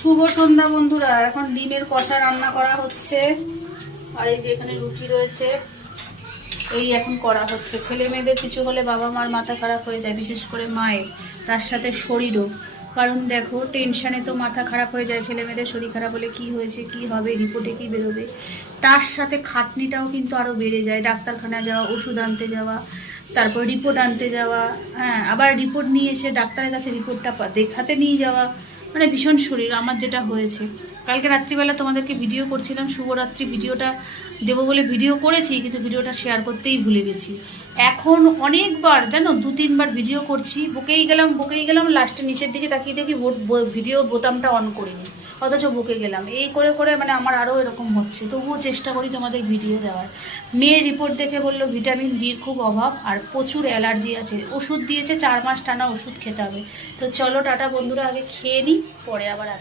শুভ সন্ধ্যা বন্ধুরা। এখন ডিমের কষা রান্না করা হচ্ছে, আর এই যে এখানে রুটি রয়েছে, এই এখন করা হচ্ছে। ছেলে মেয়েদের কিছু হলে বাবা মার মাথা খারাপ হয়ে যায়, বিশেষ করে মায়ের, তার সাথে শরীরও। কারণ দেখো, টেনশানে তো মাথা খারাপ হয়ে যায়। ছেলে মেয়েদের শরীর খারাপ হলে কি হয়েছে, কি হবে, রিপোর্টে কি বেরোবে, তার সাথে খাটনিটাও কিন্তু আরও বেড়ে যায়। ডাক্তারখানা যাওয়া, ওষুধ আনতে যাওয়া, তারপর রিপোর্ট আনতে যাওয়া, হ্যাঁ, আবার রিপোর্ট নিয়ে এসে ডাক্তারের কাছে রিপোর্টটা দেখাতে নিয়ে যাওয়া, মানে ভীষণ শরীর। আমার যেটা হয়েছে, কালকে রাত্রিবেলা তোমাদেরকে ভিডিও করছিলাম, শুভরাত্রি ভিডিওটা দেবো বলে ভিডিও করেছি, কিন্তু ভিডিওটা শেয়ার করতেই ভুলে গেছি। এখন অনেকবার জানো, 2-3বার ভিডিও করছি, বকেই গেলাম, লাস্টে নিচের দিকে তাকিয়ে দেখি ভিডিওর বোতামটা অন করিনি, অথচ বকে গেলাম। এই করে করে মানে আমার আরও এরকম হচ্ছে। তবুও চেষ্টা করি তোমাদের ভিডিও দেওয়ার। মেয়ের রিপোর্ট দেখে বললো ভিটামিন ডির খুব অভাব আর প্রচুর অ্যালার্জি আছে, ওষুধ দিয়েছে, 4 মাস টানা ওষুধ খেতে হবে। তো চলো টাটা বন্ধুরা, আগে খেয়ে নিই, পরে আবার